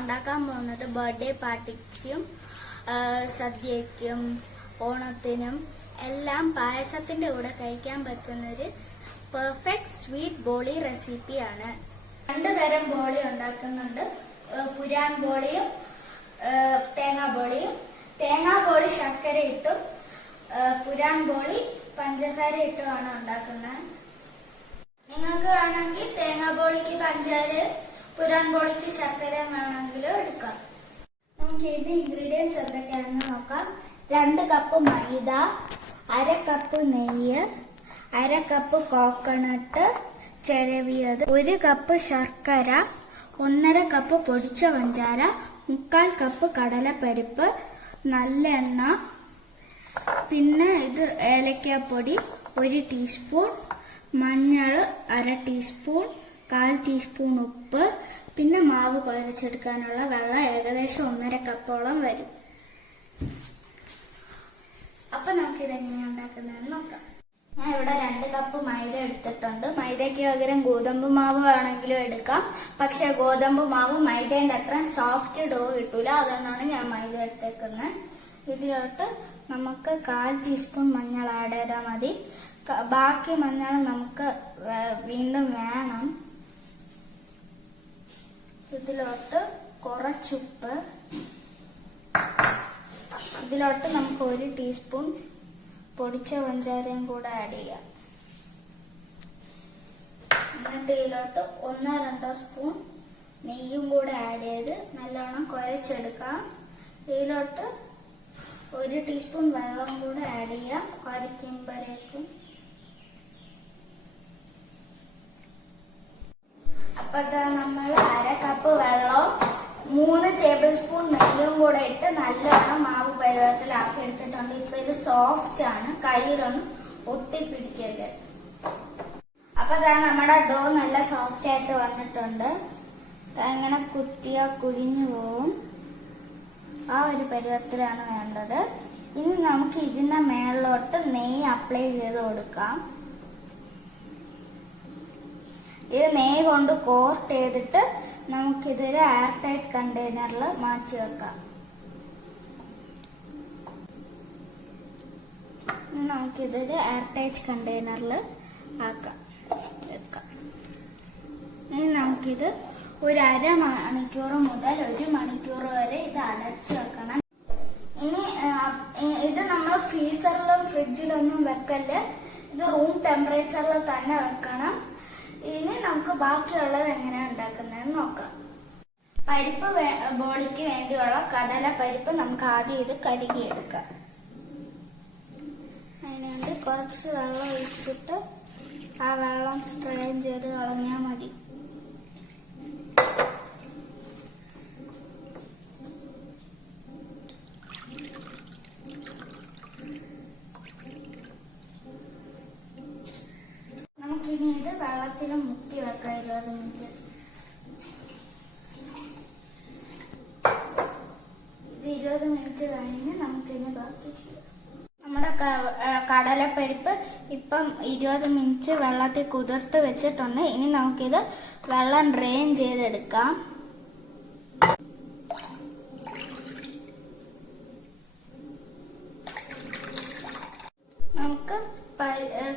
ഉണ്ടാക്കാൻ പോകുന്നത് ബർത്ത്ഡേ പാർട്ടിക്കും സദ്യയ്ക്കും ഓണത്തിനും എല്ലാം പായസത്തിന്റെ കൂടെ കഴിക്കാൻ പറ്റുന്നൊരു പെർഫെക്റ്റ് സ്വീറ്റ് ബോളി റെസിപ്പിയാണ്. 2 തരം ബോളി ഉണ്ടാക്കുന്നുണ്ട്. പുരാൻ ബോളിയും തേങ്ങാ ബോളിയും. തേങ്ങാ ബോളി ശർക്കര ഇട്ടും പുരാൻ ബോളി പഞ്ചസാര ഇട്ടുമാണ് ഉണ്ടാക്കുന്നത്. നിങ്ങൾക്ക് വേണമെങ്കിൽ തേങ്ങാ ബോളിക്ക് പഞ്ചസാര, പുരാൻ ബോളിക്ക് ശർക്കര വേണമെങ്കിലും എടുക്കാം. നമുക്ക് ഇതിന്റെ ഇൻഗ്രീഡിയൻസ് എന്തൊക്കെയാണെന്ന് നോക്കാം. 2 കപ്പ് മൈദ, 1/2 കപ്പ് നെയ്യ്, 1/2 കപ്പ് കോക്കനട്ട് ചിരവിയത്, 1 കപ്പ് ശർക്കര, 1/2 കപ്പ് പൊടിച്ച പഞ്ചാര, 3/4 കപ്പ് കടലപ്പരിപ്പ്, നല്ലെണ്ണ, പിന്നെ ഇത് ഏലക്കാപ്പൊടി 1 ടീസ്പൂൺ, മഞ്ഞൾ 1/2 ടീസ്പൂൺ, 1/4 ടീസ്പൂൺ ഉപ്പ്, പിന്നെ മാവ് കുഴച്ചെടുക്കാനുള്ള വെള്ളം ഏകദേശം 1/2 കപ്പോളം വരും. അപ്പൊ നമുക്ക് ഇതെങ്ങനെയാണ് ഉണ്ടാക്കുന്നതെന്ന് നോക്കാം. ഞാൻ ഇവിടെ 2 കപ്പ് മൈദ എടുത്തിട്ടുണ്ട്. മൈദയ്ക്ക് പകരം ഗോതമ്പ് മാവ് വേണമെങ്കിലും എടുക്കാം. പക്ഷെ ഗോതമ്പ് മാവ് മൈദേന്റെ അത്ര സോഫ്റ്റ് ഡോ കിട്ടൂല. അതുകൊണ്ടാണ് ഞാൻ മൈദ എടുത്തേക്കുന്നത്. ഇതിലോട്ട് നമുക്ക് 1/4 ടീസ്പൂൺ മഞ്ഞൾ ആഡ് ചെയ്താൽ മതി. ബാക്കി മഞ്ഞൾ നമുക്ക് വീണ്ടും വേണം. ഇതിലോട്ട് കുറച്ചുപ്പ്, ഇതിലോട്ട് നമുക്ക് 1 ടീസ്പൂൺ പൊടിച്ച പഞ്ചാരയും കൂടെ ആഡ് ചെയ്യാം. എന്നിട്ട് ഇതിലോട്ട് 1-2 സ്പൂൺ നെയ്യും കൂടെ ആഡ് ചെയ്ത് നല്ലോണം കുഴച്ചെടുക്കാം. ഇതിലോട്ട് 1 ടീസ്പൂൺ വെള്ളം കൂടെ ആഡ് ചെയ്യാം കുഴക്കുമ്പോഴേക്കും. അപ്പൊ നമ്മൾ 1/2 കപ്പ് വെള്ളവും 3 ടേബിൾ സ്പൂൺ നെയ്യും കൂടെ ഇട്ട് നല്ലോണം മാവ് പരുവത്തിലാക്കി എടുത്തിട്ടുണ്ട്. ഇപ്പൊ ഇത് സോഫ്റ്റ് ആണ്, കയ്യിലൊന്നും ഒട്ടിപ്പിടിക്കരുത്. അപ്പൊ നമ്മുടെ ഡോ നല്ല സോഫ്റ്റ് ആയിട്ട് വന്നിട്ടുണ്ട്. ഇങ്ങനെ കുത്തിയാ കുഴിഞ്ഞു പോവും. ആ ഒരു പരുവത്തിലാണ് വേണ്ടത്. ഇനി നമുക്ക് ഇതിന്റെ മേളിലോട്ട് നെയ്യ് അപ്ലൈ ചെയ്ത് കൊടുക്കാം. ഇത് നെയ്യ് കൊണ്ട് കോർട്ട് ചെയ്തിട്ട് നമുക്കിതൊരു എയർ ടൈറ്റ് കണ്ടെയ്നറിൽ മാറ്റി വെക്കാം. നമുക്കിതൊരു എയർ ടൈറ്റ് കണ്ടെയ്നറിൽ വെക്കാം. ഇനി നമുക്കിത് ഒരു 1/2 മണിക്കൂർ മുതൽ 1 മണിക്കൂർ വരെ ഇത് അടച്ചു വെക്കണം. ഇനി ഇത് നമ്മൾ ഫ്രീസറിലും ഫ്രിഡ്ജിലൊന്നും വെക്കല്. ഇത് റൂം ടെമ്പറേച്ചറിൽ തന്നെ വെക്കണം. ഇനി നമുക്ക് ബാക്കിയുള്ളത് എങ്ങനെയാണ് ഉണ്ടാക്കുന്നതെന്ന് നോക്കാം. പരിപ്പ് ബോളിക്ക് വേണ്ടിയുള്ള കടല പരിപ്പ് നമുക്ക് ആദ്യം ഇത് കഴുകിയെടുക്കാം. അതിനുവേണ്ടി കുറച്ച് വെള്ളം ഒഴിച്ചിട്ട് ആ വെള്ളം സ്ട്രെയിൻ ചെയ്ത് കളഞ്ഞാൽ മതി. നമുക്കിനി ഇത് വെള്ളത്തിൽ മുക്കി വെക്കാം 20 മിനിറ്റ്. ഇത് 20 മിനിറ്റ് കഴിഞ്ഞ് നമുക്കിനി ബാക്കി ചെയ്യാം. നമ്മുടെ കടലപ്പരിപ്പ് ഇപ്പം 20 മിനിറ്റ് വെള്ളത്തിൽ കുതിർത്ത് വെച്ചിട്ടുണ്ട്. ഇനി നമുക്കിത് വെള്ളം ഡ്രെയിൻ ചെയ്തെടുക്കാം. നമുക്ക്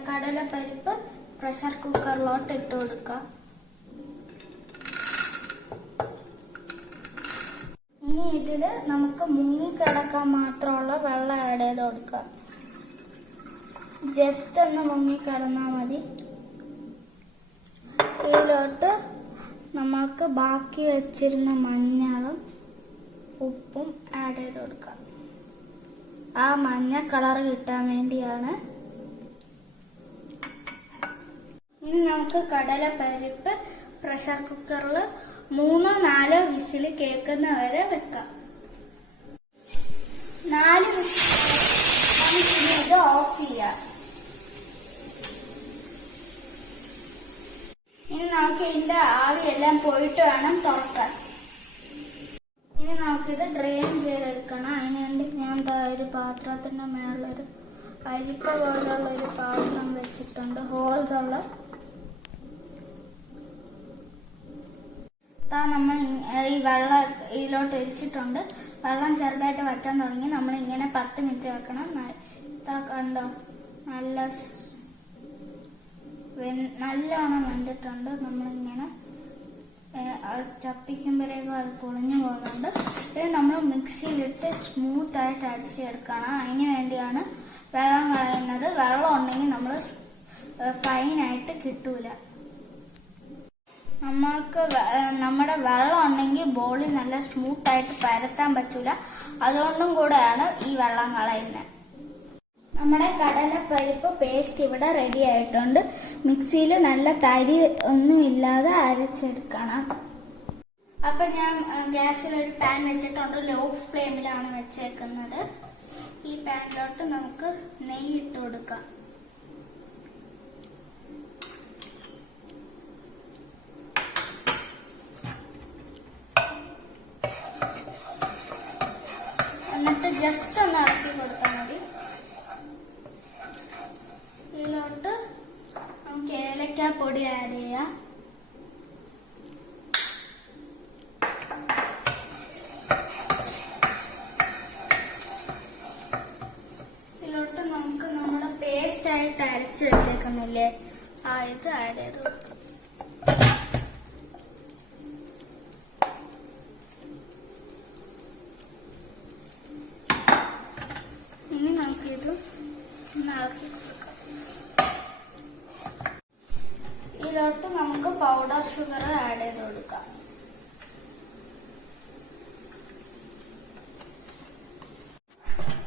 കടലപ്പരിപ്പ് പ്രഷർ കുക്കറിലോട്ട് ഇട്ട് കൊടുക്കാം. ഇനി ഇതില് നമുക്ക് മുങ്ങിക്കിടക്കാൻ മാത്രമുള്ള വെള്ളം ആഡ് ചെയ്ത് കൊടുക്കാം. ജസ്റ്റ് ഒന്ന് മുങ്ങിക്കിടന്നാൽ മതി. ഇതിലോട്ട് നമുക്ക് ബാക്കി വെച്ചിരുന്ന മഞ്ഞളും ഉപ്പും ആഡ് ചെയ്ത് കൊടുക്കാം. ആ മഞ്ഞ കളർ കിട്ടാൻ വേണ്ടിയാണ്. ഇനി നമുക്ക് കടലപ്പരിപ്പ് പ്രഷർ കുക്കറിൽ 3-4 വിസിൽ കേൾക്കുന്ന വരെ വെക്കാം. 4 വിസിൽ നമുക്കിനി ഇത് ഓഫ് ചെയ്യാം. ഇനി നമുക്ക് ഇതിന്റെ ആവിയെല്ലാം പോയിട്ട് വേണം തുറക്കാൻ. ഇനി നമുക്കിത് ഡ്രെയിൻ ചെയ്തെടുക്കണം. അതിനുവേണ്ടി ഞാൻ ഒരു പാത്രത്തിന്റെ മേളിലൊരു അരിപ്പ പോലുള്ള ഒരു പാത്രം വെച്ചിട്ടുണ്ട്, ഹോൾസ് ഉള്ള. നമ്മൾ ഈ വെള്ളം ഇതിലോട്ട് ഒഴിച്ചിട്ടുണ്ട്. വെള്ളം ചെറുതായിട്ട് വറ്റാൻ തുടങ്ങി. നമ്മൾ ഇങ്ങനെ 10 മിനിറ്റ് വെക്കണം. കണ്ടോ, നല്ലോണം വെന്തിട്ടുണ്ട്. നമ്മളിങ്ങനെ ചപ്പിക്കുമ്പോഴേക്കും അത് പൊളിഞ്ഞു പോകുന്നുണ്ട്. ഇത് നമ്മൾ മിക്സിയിലിട്ട് സ്മൂത്തായിട്ട് അടിച്ചെടുക്കണം. അതിന് വേണ്ടിയാണ് വെള്ളം കളയുന്നത്. വെള്ളം ഉണ്ടെങ്കിൽ നമ്മൾ ഫൈനായിട്ട് കിട്ടൂല. നമ്മുടെ വെള്ളം ഉണ്ടെങ്കിൽ ബോളി നല്ല സ്മൂത്തായിട്ട് പരത്താൻ പറ്റൂല. അതുകൊണ്ടും കൂടെയാണ് ഈ വെള്ളം കളയുന്നത്. നമ്മുടെ കടലപ്പരിപ്പ് പേസ്റ്റ് ഇവിടെ റെഡി ആയിട്ടുണ്ട്. മിക്സിയിൽ നല്ല തരി ഒന്നും ഇല്ലാതെ അരച്ചെടുക്കണം. അപ്പൊ ഞാൻ ഗ്യാസിൽ ഒരു പാൻ വെച്ചിട്ടുണ്ട്. ലോ ഫ്ലെയിമിലാണ് വെച്ചേക്കുന്നത്. ഈ പാനിലോട്ട് നമുക്ക് നെയ്യ് ഇട്ട് കൊടുക്കാം. എന്നിട്ട് ജസ്റ്റ് ഒന്ന് ഇളക്കി കൊടുത്താൽ മതി. ഇതിലോട്ട് നമുക്ക് ഏലക്കാപ്പൊടി ആഡ് ചെയ്യാം. ഇതിലോട്ട് നമുക്ക് നമ്മുടെ പേസ്റ്റ് ആയിട്ട് അരച്ച് വെച്ചേക്കുന്നില്ലേ, ഇത് ആഡ് ചെയ്ത് കൊടുക്കാം. ഇനി നമുക്കിത് ഒന്ന് ഇളക്കി കൊടുക്കാം. ഇതിലോട്ട് നമുക്ക് പൗഡർ ഷുഗർ ആഡ് ചെയ്ത് കൊടുക്കാം.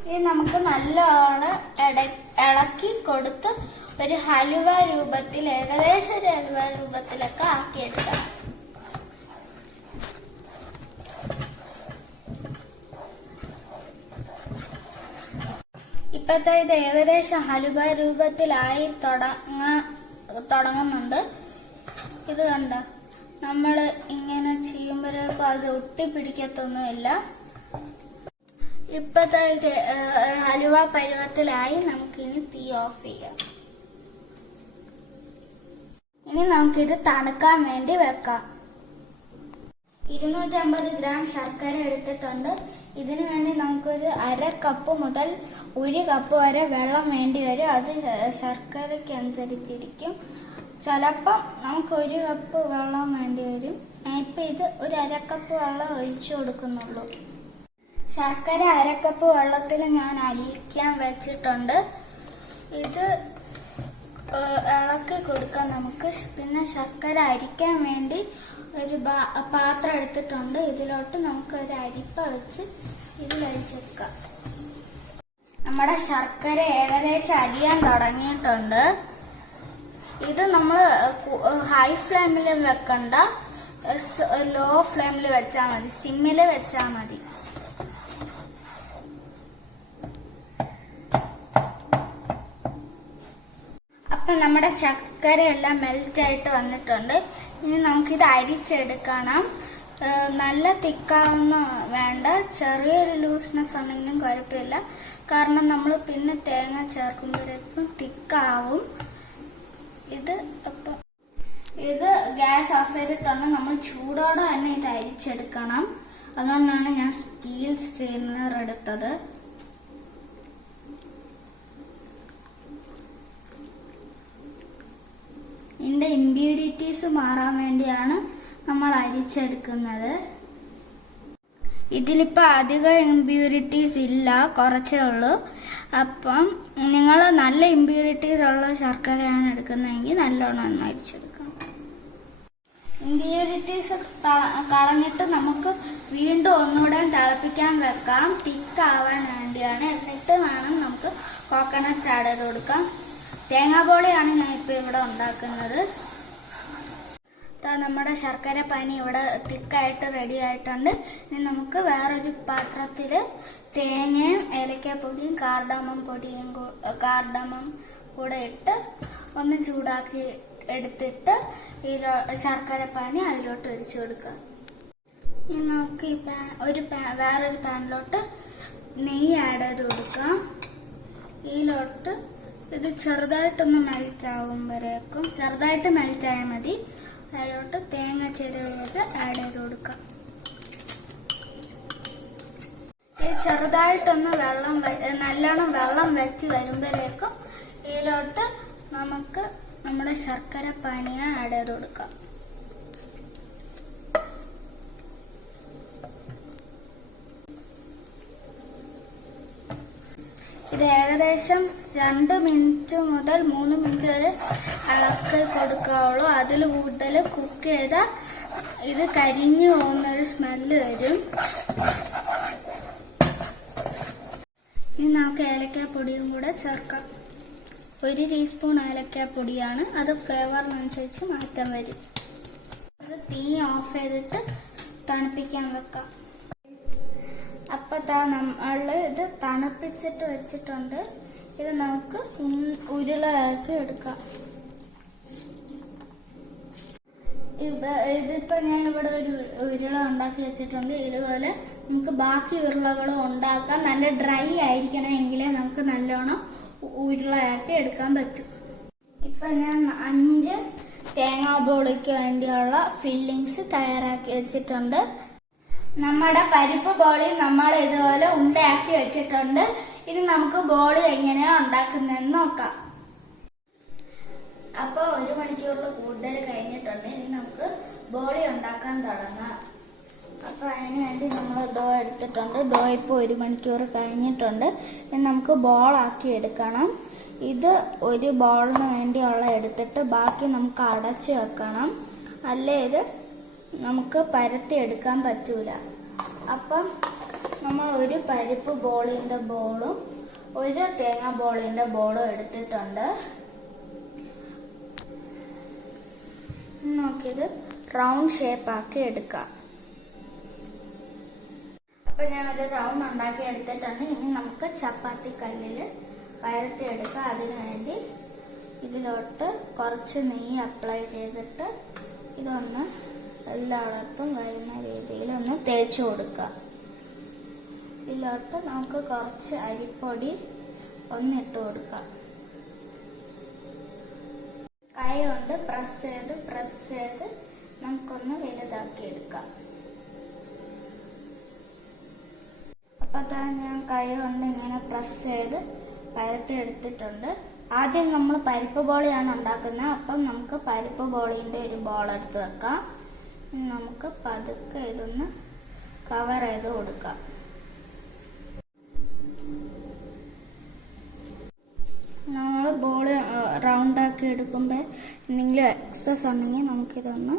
ഇത് നമുക്ക് നല്ലോണം ഇളക്കി കൊടുത്ത് ഒരു ഹലുവ രൂപത്തിൽ, ഏകദേശം ഒരു ഹലുവ രൂപത്തിലൊക്കെ ആക്കിയെടുക്കാം. ഇപ്പോഴത്തെ ഇത് ഏകദേശം ഹലുവ രൂപത്തിലായി തുടങ്ങുന്നുണ്ട്. ഇത് കണ്ട, നമ്മൾ ഇങ്ങനെ ചെയ്യുമ്പോഴേക്കും അത് ഒട്ടിപ്പിടിക്കത്തൊന്നുമില്ല. ഇപ്പോഴത്തെ ഇത് ഹലുവ പരുവത്തിലായി. നമുക്കിനി തീ ഓഫ് ചെയ്യാം. ഇനി നമുക്കിത് തണുക്കാൻ വേണ്ടി വെക്കാം. 250 ഗ്രാം ശർക്കര എടുത്തിട്ടുണ്ട്. ഇതിനു വേണ്ടി നമുക്കൊരു 1/2 കപ്പ് മുതൽ 1 കപ്പ് വരെ വെള്ളം വേണ്ടി വരും. അത് ശർക്കരയ്ക്ക് അനുസരിച്ചിരിക്കും. ചിലപ്പം നമുക്ക് 1 കപ്പ് വെള്ളം വേണ്ടി വരും. ഇപ്പം ഇത് ഒരു 1/2 കപ്പ് വെള്ളം ഒഴിച്ചു കൊടുക്കുന്നുള്ളൂ. ശർക്കര 1/2 കപ്പ് വെള്ളത്തിൽ ഞാൻ അരിക്കാൻ വെച്ചിട്ടുണ്ട്. ഇത് ഇളക്കി കൊടുക്കാം നമുക്ക്. പിന്നെ ശർക്കര അരിക്കാൻ വേണ്ടി ഒരു പാത്രം എടുത്തിട്ടുണ്ട്. ഇതിലോട്ട് നമുക്ക് ഒരു അരിപ്പ വെച്ച് ഇതിൽ അരിച്ചെടുക്കാം. നമ്മുടെ ശർക്കര ഏകദേശം അരിയാൻ തുടങ്ങിയിട്ടുണ്ട്. ഇത് നമ്മൾ ഹൈ ഫ്ലെയിമിൽ വെക്കണ്ട, ലോ ഫ്ലെയിമിൽ വെച്ചാൽ മതി, സിമ്മിൽ വെച്ചാൽ മതി. അപ്പം നമ്മുടെ ശർക്കരയെല്ലാം മെൽറ്റായിട്ട് വന്നിട്ടുണ്ട്. ഇനി നമുക്കിത് അരിച്ചെടുക്കണം. നല്ല തിക്കാവുന്ന വേണ്ട, ചെറിയൊരു ലൂസ്നെസ് ആണെങ്കിലും കുഴപ്പമില്ല. കാരണം നമ്മൾ പിന്നെ തേങ്ങ ചേർക്കുമ്പോഴേക്കും തിക്കാവും. ഇത് ഗ്യാസ് ഓഫ് ചെയ്തിട്ടുണ്ട്. നമ്മൾ ചൂടോടെ തന്നെ ഇത് അരിച്ചെടുക്കണം. അതുകൊണ്ടാണ് ഞാൻ സ്റ്റീൽ സ്ട്രെയിനർ എടുത്തത്. ഇതിൻ്റെ ഇമ്പ്യൂരിറ്റീസ് മാറാൻ വേണ്ടിയാണ് നമ്മൾ അരിച്ചെടുക്കുന്നത്. ഇതിലിപ്പോൾ അധികം ഇമ്പ്യൂരിറ്റീസ് ഇല്ല, കുറച്ചേ ഉള്ളൂ. അപ്പം നിങ്ങൾ നല്ല ഇമ്പ്യൂരിറ്റീസ് ഉള്ള ശർക്കരയാണ് എടുക്കുന്നതെങ്കിൽ നല്ലോണം ഒന്ന് അരിച്ചെടുക്കണം. ഇമ്പ്യൂരിറ്റീസ് കളഞ്ഞിട്ട് നമുക്ക് വീണ്ടും ഒന്നുകൂടെ തിളപ്പിക്കാൻ വെക്കാം, തിക്കാവാൻ വേണ്ടിയാണ്. എന്നിട്ട് വേണം നമുക്ക് കോക്കനട്ട് ആഡ് ചെയ്ത് കൊടുക്കാം. തേങ്ങാബോളിയാണ് ഞാൻ ഇപ്പോൾ ഇവിടെ ഉണ്ടാക്കുന്നത്. നമ്മുടെ ശർക്കര പാനി ഇവിടെ തിക്കായിട്ട് റെഡി ആയിട്ടുണ്ട്. ഇനി നമുക്ക് വേറൊരു പാത്രത്തിൽ തേങ്ങയും ഏലക്കാപ്പൊടിയും കാർഡമം കൂടെ ഇട്ട് ഒന്ന് ചൂടാക്കി എടുത്തിട്ട് ഈ ശർക്കര പാനി അതിലോട്ട് ഒഴിച്ചു കൊടുക്കാം. ഇനി നമുക്ക് വേറൊരു പാനിലോട്ട് നെയ്യ് ആഡ് ചെയ്ത് കൊടുക്കാം. ഇതിലോട്ട് ഇത് ചെറുതായിട്ടൊന്ന് മെൽറ്റ് ആവുമ്പോഴേക്കും, ചെറുതായിട്ട് മെൽറ്റ് ആയാൽ മതി. അതിലോട്ട് തേങ്ങ ചിരവിയത് ആഡ് ചെയ്ത് കൊടുക്കാം. ഇത് ചെറുതായിട്ടൊന്ന് നല്ലോണം വെള്ളം വറ്റി വരുമ്പോഴേക്കും ഇതിലോട്ട് നമുക്ക് നമ്മുടെ ശർക്കര പാനീയം ആഡ് ചെയ്ത് കൊടുക്കാം. ഇത് ഏകദേശം 2 മിനിറ്റ് മുതൽ 3 മിനിറ്റ് വരെ ഇളക്കി കൊടുക്കാവുള്ളൂ. അതിൽ കൂടുതൽ കുക്ക് ചെയ്താൽ ഇത് കരിഞ്ഞു പോകുന്നൊരു സ്മെല്ല് വരും. ഇനി നമുക്ക് ഏലക്കാപ്പൊടിയും കൂടെ ചേർക്കാം. 1 ടീസ്പൂൺ ഏലക്കാപ്പൊടിയാണ്. അത് ഫ്ലേവറിനനുസരിച്ച് മാറ്റം വരും. അത് തീ ഓഫ് ചെയ്തിട്ട് തണുപ്പിക്കാൻ വെക്കാം. അപ്പം നമ്മൾ ഇത് തണുപ്പിച്ചിട്ട് വെച്ചിട്ടുണ്ട്. ഇത് നമുക്ക് ഉരുളയാക്കി എടുക്കാം. ഇതിപ്പോൾ ഞാൻ ഇവിടെ ഒരു ഉരുള ഉണ്ടാക്കി വെച്ചിട്ടുണ്ട്. ഇതുപോലെ നമുക്ക് ബാക്കി ഉരുളകളും ഉണ്ടാക്കാം. നല്ല ഡ്രൈ ആയിരിക്കണം, എങ്കിലേ നമുക്ക് നല്ലോണം ഉരുളയാക്കി എടുക്കാൻ പറ്റും. ഇപ്പം ഞാൻ 5 തേങ്ങാ ബോളിക്ക് വേണ്ടിയുള്ള ഫില്ലിങ്സ് തയ്യാറാക്കി വെച്ചിട്ടുണ്ട്. നമ്മുടെ പരിപ്പ് ബോളി നമ്മൾ ഇതുപോലെ ഉണ്ടയാക്കി വെച്ചിട്ടുണ്ട്. ഇനി നമുക്ക് ബോളി എങ്ങനെയാണ് ഉണ്ടാക്കുന്നതെന്ന് നോക്കാം. അപ്പോൾ 1 മണിക്കൂറിൽ കൂടുതൽ കഴിഞ്ഞിട്ടുണ്ട്. ഇനി നമുക്ക് ബോളി ഉണ്ടാക്കാൻ തുടങ്ങാം. അപ്പോൾ അതിന് വേണ്ടി നമ്മൾ ഡോ എടുത്തിട്ടുണ്ട്. ഡോ ഇപ്പോൾ 1 മണിക്കൂർ കഴിഞ്ഞിട്ടുണ്ട്. ഇനി നമുക്ക് ബോളാക്കി എടുക്കണം. ഇത് ഒരു ബോളിന് വേണ്ടിയുള്ള എടുത്തിട്ട് ബാക്കി നമുക്ക് അടച്ച് വെക്കണം. അല്ലേ ഇത് നമുക്ക് പരത്തി എടുക്കാൻ പറ്റൂല. അപ്പം നമ്മൾ ഒരു പരിപ്പ് ബോളിൻ്റെ ബോളും 1 തേങ്ങ ബോളിൻ്റെ ബോളും എടുത്തിട്ടുണ്ട്. നോക്കിയത് റൗണ്ട് ഷേപ്പ് ആക്കി എടുക്കാം. അപ്പം ഞാനൊരു റൗണ്ട് ഉണ്ടാക്കി എടുത്തിട്ടുണ്ട്. ഇനി നമുക്ക് ചപ്പാത്തി കല്ലിൽ പരത്തി എടുക്കാം. അതിനു വേണ്ടി ഇതിലോട്ട് കുറച്ച് നെയ്യ് അപ്ലൈ ചെയ്തിട്ട് ഇതൊന്ന് എല്ലായിടത്തും വരുന്ന രീതിയിൽ ഒന്ന് തേച്ച് കൊടുക്കുക. ഇതിലോട്ട് നമുക്ക് കുറച്ച് അരിപ്പൊടി ഒന്നിട്ട് കൊടുക്കാം. കൈ കൊണ്ട് പ്രസ് ചെയ്ത് നമുക്കൊന്ന് വലുതാക്കി എടുക്കാം. അപ്പം ഞാൻ കൈ കൊണ്ട് ഇങ്ങനെ പ്രസ് ചെയ്ത് പരത്തി എടുത്തിട്ടുണ്ട്. ആദ്യം നമ്മൾ പരിപ്പ് ബോളിയാണ് ഉണ്ടാക്കുന്നത്. അപ്പം നമുക്ക് പരിപ്പ് ബോളിൻ്റെ ഒരു ബോൾ എടുത്ത് വെക്കാം. നമുക്ക് പതുക്കെ ഇതൊന്ന് കവർ ചെയ്ത് കൊടുക്കാം. നമ്മൾ ബോൾ റൗണ്ടാക്കി എടുക്കുമ്പോൾ എന്തെങ്കിലും എക്സസ് ഉണ്ടെങ്കിൽ നമുക്കിതൊന്ന്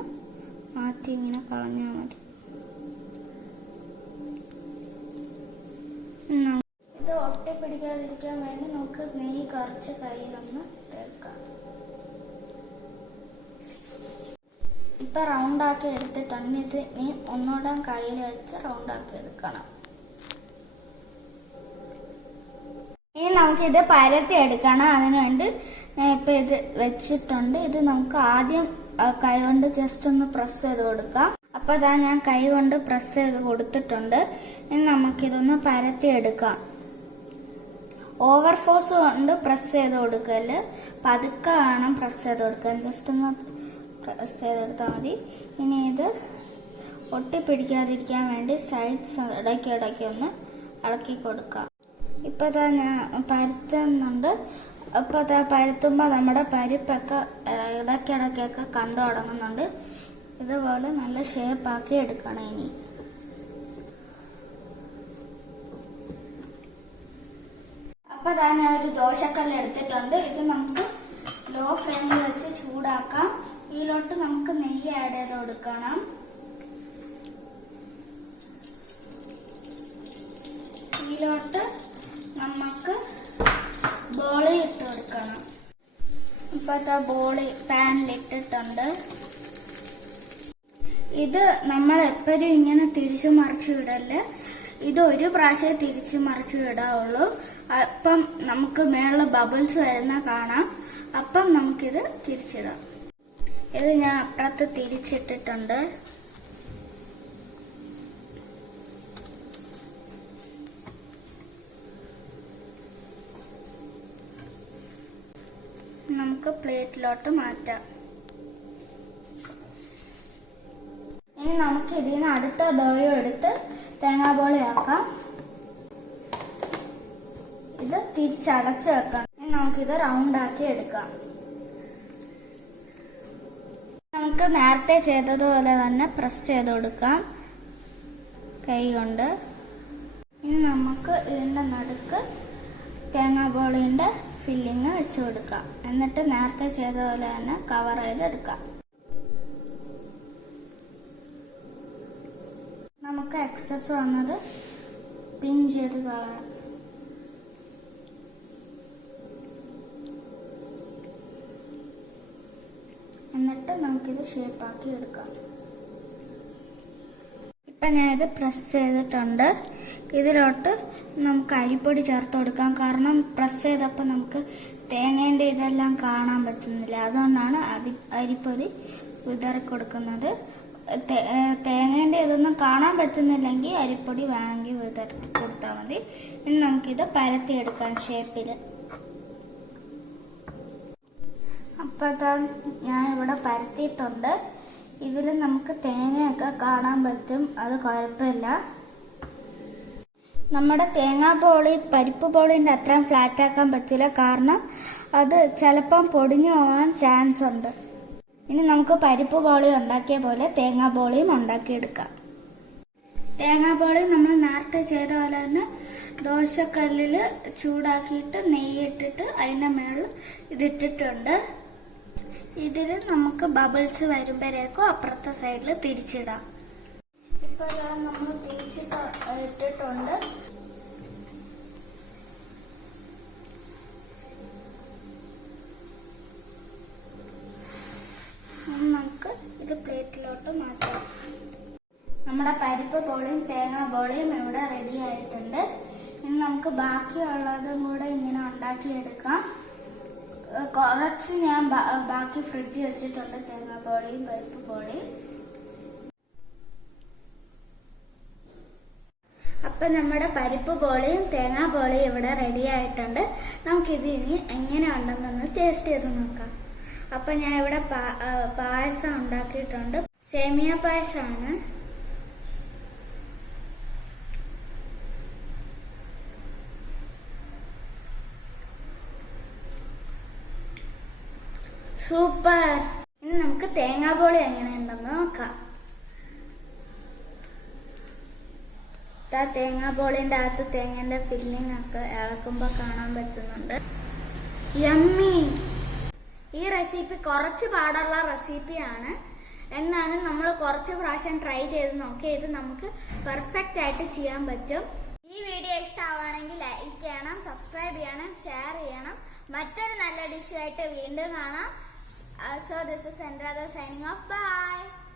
മാറ്റി ഇങ്ങനെ കളഞ്ഞാൽ മതി. ഇത് ഒട്ടിപ്പിടിക്കാതിരിക്കാൻ വേണ്ടി നമുക്ക് നെയ്യ് കുറച്ച് കയ്യിലൊന്ന് തേക്കാം. ഇപ്പം റൗണ്ടാക്കി എടുത്തിട്ടുണ്ട്. ഇത് ഇനി ഒന്നുകൂടെ കയ്യിൽ വെച്ച് റൗണ്ടാക്കി എടുക്കണം. ഇനി നമുക്കിത് പരത്തി എടുക്കണം. അതിനുവേണ്ടി ഞാൻ ഇപ്പം ഇത് വെച്ചിട്ടുണ്ട്. ഇത് നമുക്ക് ആദ്യം കൈ കൊണ്ട് ജസ്റ്റ് ഒന്ന് പ്രസ് ചെയ്ത് കൊടുക്കാം. അപ്പോൾ അതാ ഞാൻ കൈ കൊണ്ട് പ്രസ് ചെയ്ത് കൊടുത്തിട്ടുണ്ട്. ഇനി നമുക്കിതൊന്ന് പരത്തി എടുക്കാം. ഓവർ ഫോഴ്സ് കൊണ്ട് പ്രസ് ചെയ്ത് കൊടുക്കല്, പതുക്കെ വേണം പ്രസ് ചെയ്ത് കൊടുക്കാൻ. ജസ്റ്റ് ഒന്ന് പ്രസ് ചെയ്തെടുത്താൽ മതി. ഇനി ഇത് ഒട്ടിപ്പിടിക്കാതിരിക്കാൻ വേണ്ടി സൈഡ്സ് ഇടയ്ക്കിടയ്ക്ക് ഒന്ന് ഇളക്കി കൊടുക്കാം. ഇപ്പോൾ ഞാൻ പരത്തുന്നുണ്ട്. അപ്പോൾ പരത്തുമ്പോൾ നമ്മുടെ പരിപ്പൊക്കെ ഇടയ്ക്കിടയ്ക്കൊക്കെ കണ്ടു തുടങ്ങുന്നുണ്ട്. ഇതുപോലെ നല്ല ഷേപ്പാക്കി എടുക്കണം. ഇനി അപ്പോൾ ഞാൻ ഒരു ദോശക്കല്ല് എടുത്തിട്ടുണ്ട്. ഇത് നമുക്ക് ലോ ഫ്ലെയിമിൽ വെച്ച് ചൂടാക്കാം. ഇതിലോട്ട് നമുക്ക് നെയ്യ് ആഡ് ചെയ്ത് കൊടുക്കണം. ഇതിലോട്ട് നമുക്ക് ബോളി ഇട്ട് കൊടുക്കണം. ഇപ്പോഴത്തെ ബോളി പാനിലിട്ടിട്ടുണ്ട്. ഇത് നമ്മൾ എപ്പോഴും ഇങ്ങനെ തിരിച്ചു മറിച്ച് വിടല്. ഇത് ഒരു പ്രാവശ്യം തിരിച്ചു മറിച്ച് വിടാവുള്ളൂ. അപ്പം നമുക്ക് മേളിൽ ബബിൾസ് വരുന്ന കാണാം. അപ്പം നമുക്കിത് തിരിച്ചിടാം. ഇത് ഞാൻ അപ്പുറത്ത് തിരിച്ചിട്ടിട്ടുണ്ട്. നമുക്ക് പ്ലേറ്റിലോട്ട് മാറ്റാം. നമുക്ക് ഇതിൽ നിന്ന് അടുത്ത ഡോയും എടുത്ത് തേങ്ങാബോളി ആക്കാം. ഇത് തിരിച്ചടച്ച് വെക്കാം. ഇനി നമുക്കിത് റൗണ്ട് ആക്കി എടുക്കാം. നമുക്ക് നേരത്തെ ചെയ്തതുപോലെ തന്നെ പ്രസ് ചെയ്ത് കൊടുക്കാം കൈ കൊണ്ട്. ഇനി നമുക്ക് ഇതിൻ്റെ നടുക്ക് തേങ്ങാബോളിൻ്റെ ഫില്ലിങ് വെച്ച് കൊടുക്കാം. എന്നിട്ട് നേരത്തെ ചെയ്തതുപോലെ തന്നെ കവർ ചെയ്തെടുക്കാം. നമുക്ക് എക്സസ് വന്നത് പിൻ ചെയ്ത് കളയാം. എന്നിട്ട് നമുക്കിത് ഷേപ്പാക്കി എടുക്കാം. ഇപ്പം ഞാനിത് പ്രസ് ചെയ്തിട്ടുണ്ട്. ഇതിലോട്ട് നമുക്ക് അരിപ്പൊടി ചേർത്ത് കൊടുക്കാം. കാരണം പ്രസ് ചെയ്തപ്പോൾ നമുക്ക് തേങ്ങേൻ്റെ ഇതെല്ലാം കാണാൻ പറ്റുന്നില്ല. അതുകൊണ്ടാണ് അരിപ്പൊടി വിതറി കൊടുക്കുന്നത്. തേങ്ങേൻ്റെ ഇതൊന്നും കാണാൻ പറ്റുന്നില്ലെങ്കിൽ അരിപ്പൊടി വേണമെങ്കിൽ വിതറി കൊടുത്താൽ മതി. ഇനി നമുക്കിത് പരത്തിയെടുക്കാം ഷേപ്പിൽ. അപ്പോൾ ഞാൻ ഇവിടെ പരത്തിയിട്ടുണ്ട്. ഇതിൽ നമുക്ക് തേങ്ങയൊക്കെ കാണാൻ പറ്റും. അത് കുഴപ്പമില്ല. നമ്മുടെ തേങ്ങാബോളി പരിപ്പ് ബോളിൻ്റെ അത്രയും ഫ്ലാറ്റ് ആക്കാൻ പറ്റില്ല. കാരണം അത് ചിലപ്പം പൊടിഞ്ഞു പോകാൻ ചാൻസ് ഉണ്ട്. ഇനി നമുക്ക് പരിപ്പ് ബോളി ഉണ്ടാക്കിയ പോലെ തേങ്ങാബോളിയും ഉണ്ടാക്കിയെടുക്കാം. തേങ്ങാബോളി നമ്മൾ നേരത്തെ ചെയ്ത പോലെ തന്നെ ദോശക്കല്ലിൽ ചൂടാക്കിയിട്ട് നെയ്യിട്ടിട്ട് അതിൻ്റെ മേളിൽ ഇതിട്ടിട്ടുണ്ട്. ഇതിൽ നമുക്ക് ബബിൾസ് വരുമ്പോഴേക്കും അപ്പുറത്തെ സൈഡിൽ തിരിച്ചിടാം. ഇപ്പോൾ നമ്മൾ ഇട്ടിട്ടുണ്ട്. നമുക്ക് ഇത് പ്ലേറ്റിലോട്ട് മാറ്റാം. നമ്മുടെ പരിപ്പ് ബോളിയും തേങ്ങാ ബോളിയും ഇവിടെ റെഡി ആയിട്ടുണ്ട്. ഇനി നമുക്ക് ബാക്കിയുള്ളതും കൂടെ ഇങ്ങനെ ഉണ്ടാക്കിയെടുക്കാം. കുറച്ച് ഞാൻ ബാക്കി ഫ്രിഡ്ജിൽ വെച്ചിട്ടുണ്ട് തേങ്ങാ ബോളിയും പരിപ്പ് ബോളിയും. അപ്പം നമ്മുടെ പരിപ്പ് ബോളിയും തേങ്ങാ ബോളിയും ഇവിടെ റെഡി ആയിട്ടുണ്ട്. നമുക്കിത് ഇനി എങ്ങനെ ഉണ്ടെന്നൊന്ന് ടേസ്റ്റ് ചെയ്ത് നോക്കാം. അപ്പം ഞാൻ ഇവിടെ പായസം ഉണ്ടാക്കിയിട്ടുണ്ട്. സേമിയ പായസമാണ്. സൂപ്പർ. ഇനി നമുക്ക് തേങ്ങാബോളി എങ്ങനെയുണ്ടെന്ന് നോക്കാം. തേങ്ങാബോളിൻ്റെ അകത്ത് തേങ്ങേൻ്റെ ഫില്ലിംഗ് ഒക്കെ ഇളക്കുമ്പോൾ കാണാൻ പറ്റുന്നുണ്ട്. യമ്മി. ഈ റെസിപ്പി കുറച്ച് പാടുള്ള റെസിപ്പിയാണ്. എന്നാലും നമ്മൾ കുറച്ച് പ്രാവശ്യം ട്രൈ ചെയ്ത് നോക്കി ഇത് നമുക്ക് പെർഫെക്റ്റ് ആയിട്ട് ചെയ്യാൻ പറ്റും. ഈ വീഡിയോ ഇഷ്ടമാവുകയാണെങ്കിൽ ലൈക്ക് ചെയ്യണം, സബ്സ്ക്രൈബ് ചെയ്യണം, ഷെയർ ചെയ്യണം. മറ്റൊരു നല്ല ഡിഷുമായിട്ട് വീണ്ടും കാണാം. So this is Sandra signing off. Bye.